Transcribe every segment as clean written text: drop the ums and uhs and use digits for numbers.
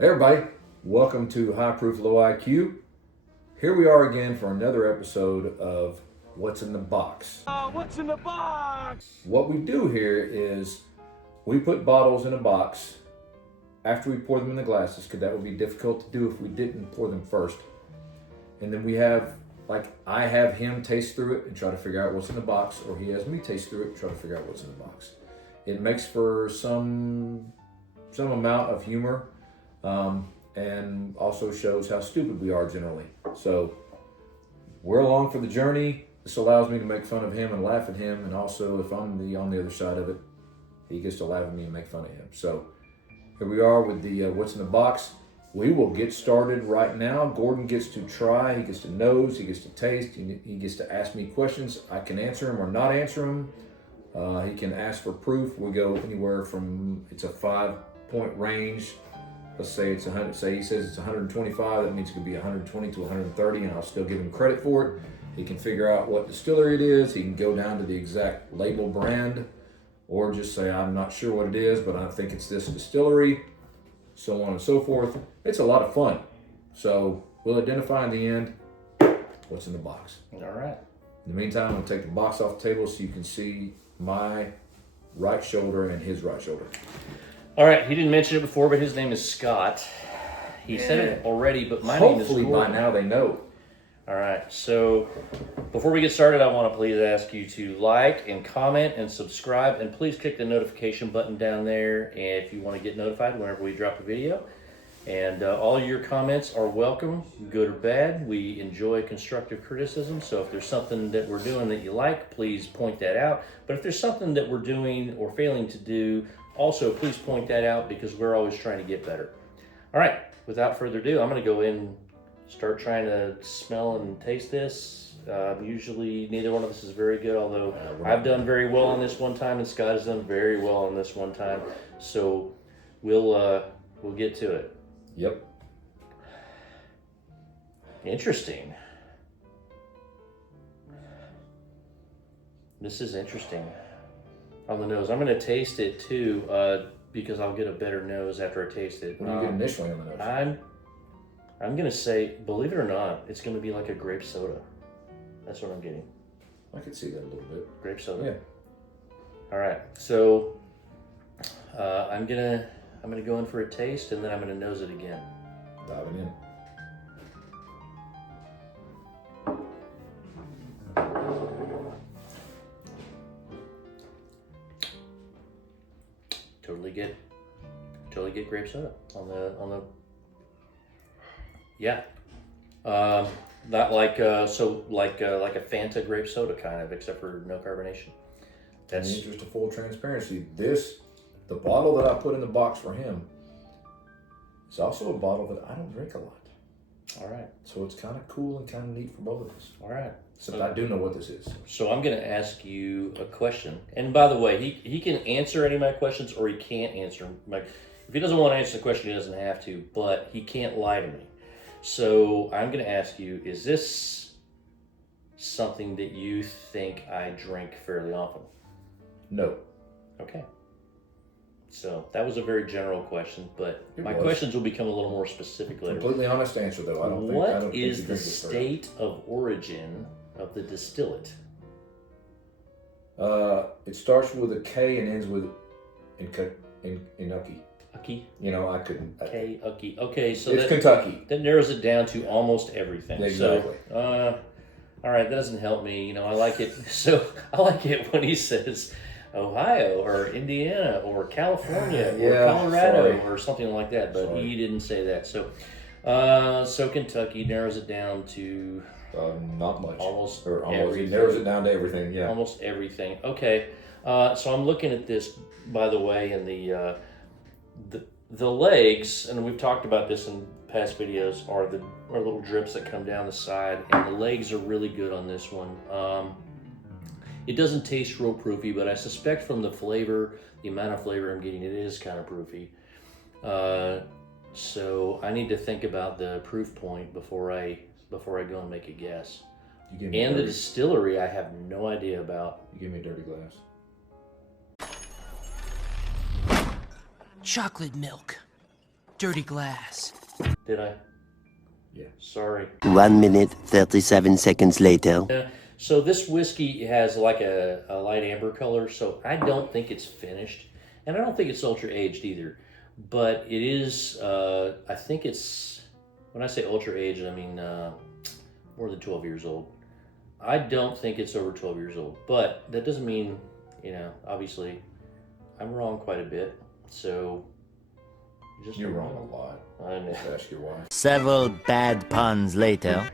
Hey everybody, welcome to High Proof Low IQ. Here we are again for another episode of What's in the Box. What's in the box? What we do here is we put bottles in a box after we pour them in the glasses, because that would be difficult to do if we didn't pour them first. And then we have, I have him taste through it and try to figure out what's in the box, or he has me taste through it and try to figure out what's in the box. It makes for some amount of humor. And also shows how stupid we are generally. So we're along for the journey. This allows me to make fun of him and laugh at him, and also if I'm on the other side of it, he gets to laugh at me and make fun of him. So here we are with the what's in the box. We will get started right now. Gordon gets to try, he gets to nose, he gets to taste, he gets to ask me questions. I can answer them or not answer them. He can ask for proof. We go anywhere from, it's a 5-point range. Let's say it's 100. Say he says it's 125. That means it could be 120 to 130, and I'll still give him credit for it. He can figure out what distillery it is. He can go down to the exact label brand, or just say I'm not sure what it is, but I think it's this distillery, so on and so forth. It's a lot of fun. So we'll identify in the end what's in the box. All right. In the meantime, I'm gonna take the box off the table so you can see my right shoulder and his right shoulder. All right, he didn't mention it before, but his name is Scott. He said it already, but my name is Hopefully Gordon. by now they know. All right, so before we get started, I want to please ask you to like and comment and subscribe, and please click the notification button down there if you want to get notified whenever we drop a video. And all your comments are welcome, good or bad. We enjoy constructive criticism, so if there's something that we're doing that you like, please point that out. But if there's something that we're doing or failing to do, also, please point that out, because we're always trying to get better. All right, without further ado, I'm going to go in and start trying to smell and taste this. Usually, neither one of us is very good, although I've done very well on this one time, and Scott has done very well on this one time. So we'll get to it. Yep. Interesting. This is interesting. On the nose, I'm going to taste it too, because I'll get a better nose after I taste it. What do you get initially on the nose? I'm going to say, believe it or not, it's going to be like a grape soda. That's what I'm getting. I could see that a little bit. Grape soda. Yeah. All right. So I'm gonna go in for a taste, and then I'm gonna nose it again. Dive it in. Totally get grape soda on the. Yeah. Not like like a Fanta grape soda kind of, except for no carbonation. In the interest of full transparency, the bottle that I put in the box for him, is also a bottle that I don't drink a lot. All right. So it's kind of cool and kind of neat for both of us. All right. Except I do know what this is. So I'm going to ask you a question. And by the way, he can answer any of my questions, or he can't answer my. If he doesn't want to answer the question, he doesn't have to, but he can't lie to me. So I'm going to ask you, is this something that you think I drink fairly often? No. Okay. So that was a very general question, but my was. questions will become a little more specific later. Completely honest answer though. I don't think What you drink is the this very state of origin of the distillate? It starts with a K and ends with Kentucky. Kentucky? You know, I couldn't. Kentucky. Okay, so it's Kentucky. That narrows it down to almost everything. Exactly. So, all right, that doesn't help me. You know, I like it. So I like it when he says Ohio or Indiana or California or Colorado or something like that, but he didn't say that. So, so Kentucky narrows it down to not much. Almost He narrows it down to everything. Yeah. Almost everything. Okay. So I'm looking at this, by the way, and the legs, and we've talked about this in past videos, are little drips that come down the side, and the legs are really good on this one. It doesn't taste real proofy, but I suspect from the flavor, the amount of flavor I'm getting, it is kind of proofy. So I need to think about the proof point before I go and make a guess. And the distillery, I have no idea about. You give me a dirty glass. Chocolate milk. Dirty glass. Did I? Yeah. Sorry. 1 minute, 37 seconds later. Yeah. So this whiskey has like a light amber color, so I don't think it's finished. And I don't think it's ultra aged either. But it is, I think it's, when I say ultra aged, I mean more than 12 years old. I don't think it's over 12 years old. But that doesn't mean, you know, obviously I'm wrong quite a bit. So just You're wrong a lot. I know. Ask your wife. Several bad puns later.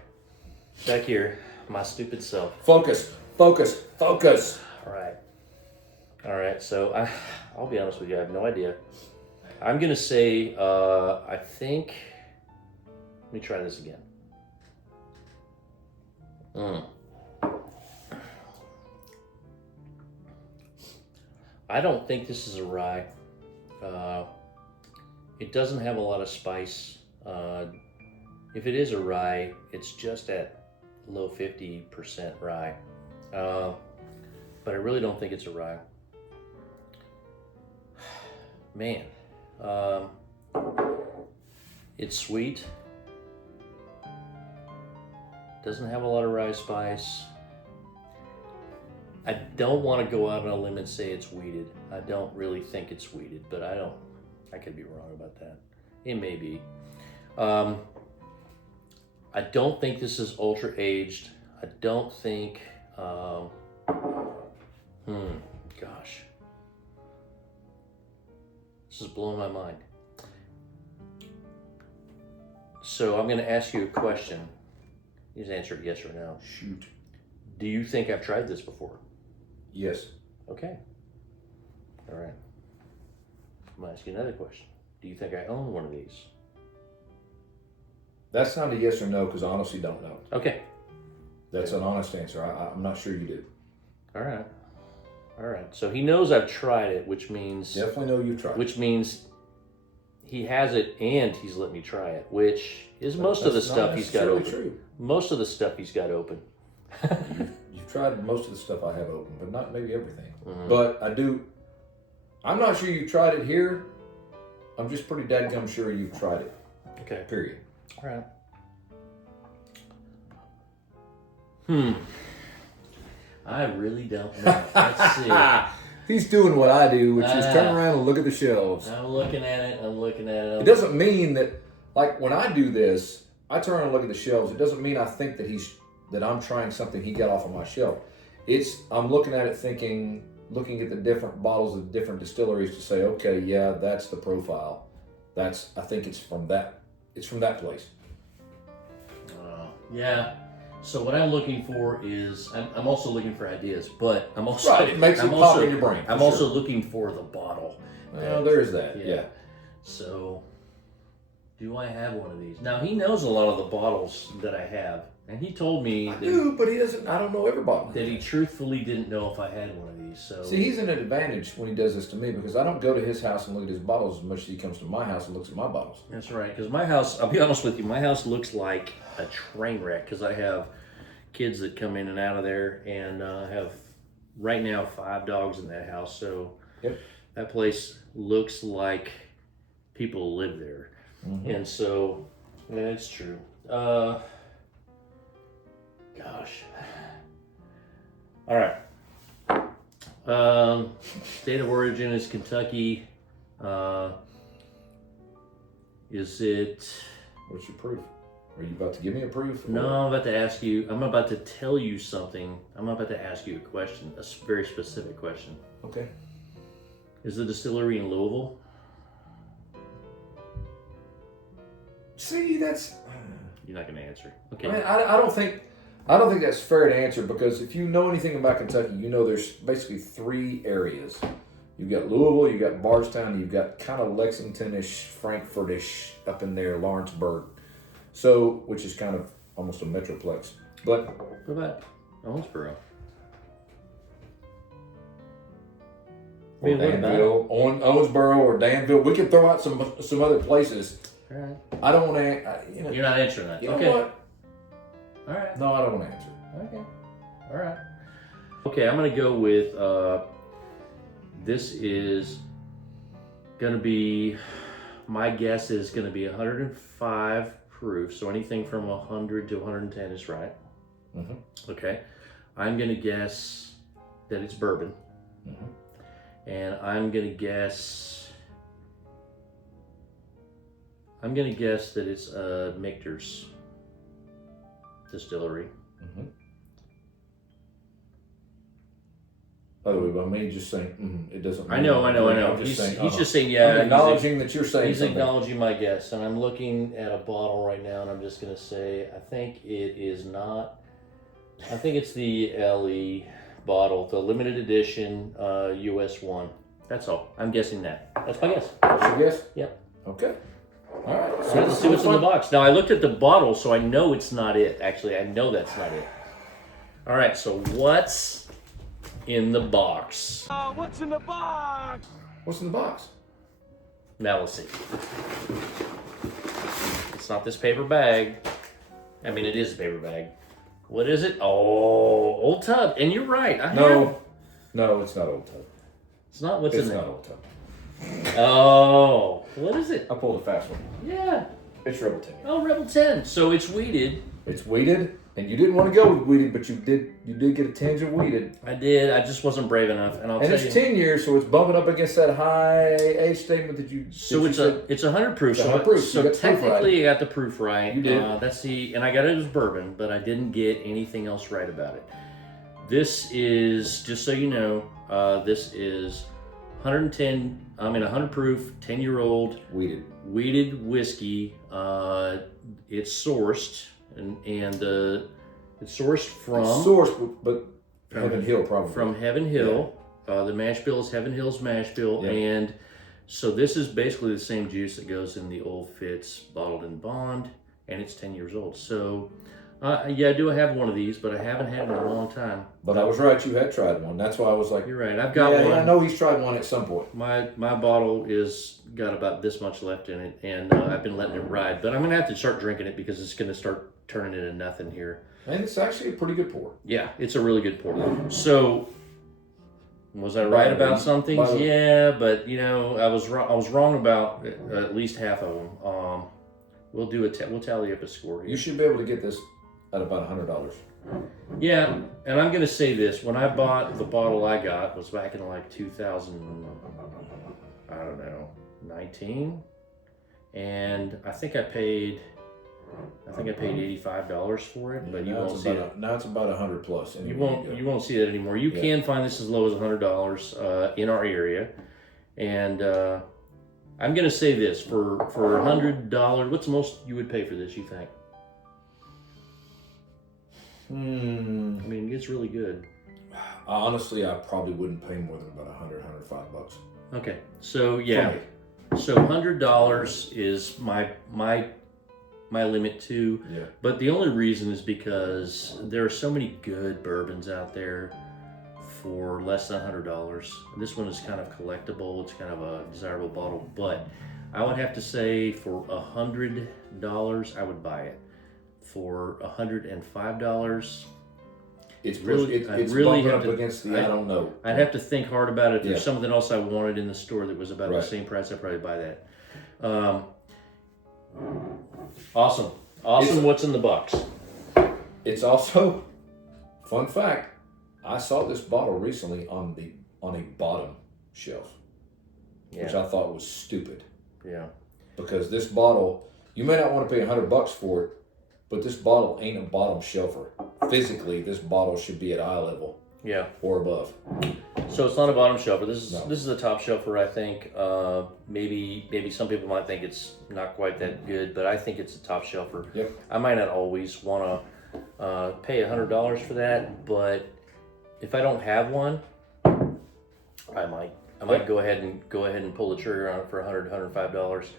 Back here, my stupid self. Focus, focus, focus. All right. So I'll be honest with you. I have no idea. I'm gonna say I think. Let me try this again. I don't think this is a rye. It doesn't have a lot of spice. If it is a rye, it's just at low 50% rye. But I really don't think it's a rye. Man, it's sweet. Doesn't have a lot of rye spice. I don't want to go out on a limb and say it's wheated. I don't really think it's wheated, but I could be wrong about that. It may be. I don't think this is ultra aged. I don't think, gosh. This is blowing my mind. So I'm gonna ask you a question. You just answer it yes or no. Shoot. Do you think I've tried this before? Yes. Okay. All right. I'm gonna ask you another question. Do you think I own one of these? That's not a yes or no because I honestly don't know. Okay. That's an honest answer. I'm not sure you do. All right. All right. So he knows I've tried it, which means Definitely know you've tried. which means he has it and he's let me try it, which is most of the That's not stuff he's got necessarily open. True. Most of the stuff he's got open. You've tried most of the stuff I have open, but not maybe everything. Mhm. But I'm not sure you've tried it here. I'm just pretty dadgum sure you've tried it. Okay. Period. All right. I really don't know. Let's see. He's doing what I do, which is turn Ah. around and look at the shelves. I'm looking at it. It doesn't mean that, like when I do this, I turn around and look at the shelves. It doesn't mean I think that I'm trying something he got off of my shelf. I'm looking at it thinking, looking at the different bottles of different distilleries to say, okay, yeah, that's the profile. I think it's from that place. Yeah. So what I'm looking for is, I'm also looking for ideas, but I'm also Right, it makes it I'm pop also, in your brain, for I'm sure. also looking for the bottle. Well, there is that. Yeah. So, do I have one of these? Now he knows a lot of the bottles that I have, and he told me I do, but he doesn't. I don't know every bottle. that he truthfully didn't know if I had one of these. So See, he's in an advantage when he does this to me because I don't go to his house and look at his bottles as much as he comes to my house and looks at my bottles. that's right. Because my house, I'll be honest with you, my house looks like a train wreck because I have kids that come in and out of there, and I have right now 5 dogs in that house. So Yep. that place looks like people live there, and so yeah, it's true. Gosh. All right. State of origin is Kentucky. Is it? What's your proof? Are you about to give me a proof? No, I'm about to ask you. I'm about to tell you something. I'm about to ask you a question, a very specific question. Okay. Is the distillery in Louisville? See, that's. You're not going to answer. Okay. I mean, I don't think that's fair to answer because if you know anything about Kentucky, you know there's basically 3 areas. You've got Louisville, you've got Bardstown, you've got kind of Lexington-ish, Frankfurt-ish up in there, Lawrenceburg. So, which is kind of almost a metroplex. But What about Owensboro? I mean, what about- Danville, Owensboro or Danville, we could throw out some other places. All right. I don't want to, You're not answering that. You know Okay. what? All right. No, I don't want to answer. Okay. All right. Okay, I'm gonna go with. This is gonna be my guess is going to be 105 proof. So anything from 100 to 110 is right. Mm-hmm. Okay. I'm going to guess that it's bourbon. Mm-hmm. And I'm going to guess that it's Michter's distillery. Mm-hmm. By the way, by me just saying, it doesn't. I know. I'm He's saying, just saying, yeah. I'm acknowledging that you're saying He's something. acknowledging my guess, and I'm looking at a bottle right now, and I'm just gonna say, I think it is not. I think it's the LE bottle, the limited edition US 1. That's all. I'm guessing that. That's my guess. That's your guess? Yep. Okay. All right. So let's see what's in the box. Now I looked at the bottle, so I know it's not it. Actually, I know that's not it. All right. So what's in the box? What's in the box? What's in the box? Now let's see. It's not this paper bag. I mean, it is a paper bag. What is it? Oh, Old Tub. And you're right. No, it's not Old Tub. It's not. What's in there? It's not Old Tub. Oh, what is it? I pulled a fast one. Yeah. It's Rebel 10. Oh, Rebel 10. So it's weeded. It's weeded, and you didn't want to go with weeded, but you did get a tinge of weeded. I did. I just wasn't brave enough, and I'll And tell it's you. 10 years, so it's bumping up against that high age statement that you. So that it's you said. it's 100 proof. It's 100 proof. So You got the proof technically, I got the proof right. You did. That's the, and I got it as bourbon, but I didn't get anything else right about it. This is, just so you know, this is 100 proof, 10-year-old weeded whiskey. It's sourced and it's sourced from It's sourced, but Heaven Hill probably. From Heaven Hill. The mash bill is Heaven Hill's mash bill, Yeah. and so this is basically the same juice that goes in the Old Fitz bottled in bond, and it's 10 years old. So, yeah, I do have one of these, but I haven't had it in a long time. But I was right, you had tried one. That's why I was like, You're right. I've got one. Yeah, I know he's tried one at some point. My bottle is got about this much left in it, and I've been letting it ride. But I'm gonna have to start drinking it because it's gonna start turning into nothing here. And it's actually a pretty good pour. Yeah, it's a really good pour. So, was I right about some things? Yeah, but you know, I was wrong about at least half of them. We'll do we'll tally up a score here. You should be able to get this at about $100. Yeah, and I'm gonna say this: when I bought the bottle I got was back in like 2000, I don't know, 19, and I think I paid $85 for it, but you won't see it. Now it's about 100 plus. You won't see that anymore. You can find this as low as $100 in our area, and I'm gonna say this for $100. What's the most you would pay for this? You think? I mean, it's really good. Honestly, I probably wouldn't pay more than about $105. Okay, so yeah, so $100 is my limit too. Yeah. But the only reason is because there are so many good bourbons out there for less than $100. This one is kind of collectible. It's kind of a desirable bottle, but I would have to say for $100, I would buy it. For $105, It's really, it's really bumping have up to, against the I don't know. I'd have to think hard about it. If there's Yeah. something else I wanted in the store that was about the Right. same price, I'd probably buy that. Awesome. What's in the box? It's also, fun fact, I saw this bottle recently on a bottom shelf, which I thought was stupid. Yeah. Because this bottle, you may not want to pay $100 for it, but this bottle ain't a bottom shelfer. Physically, this bottle should be at eye level. Yeah. Or above. So it's not a bottom shelfer. This No. is a top shelfer, I think. Maybe some people might think it's not quite that good, but I think it's a top shelfer. Yep. I might not always want to pay $100 for that, but if I don't have one, I might go ahead and pull the trigger on it for $105.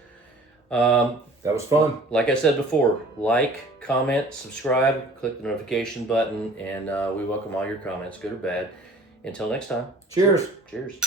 That was fun. Like I said before, like, comment, subscribe, click the notification button, and we welcome all your comments, good or bad. Until next time. Cheers. Cheers.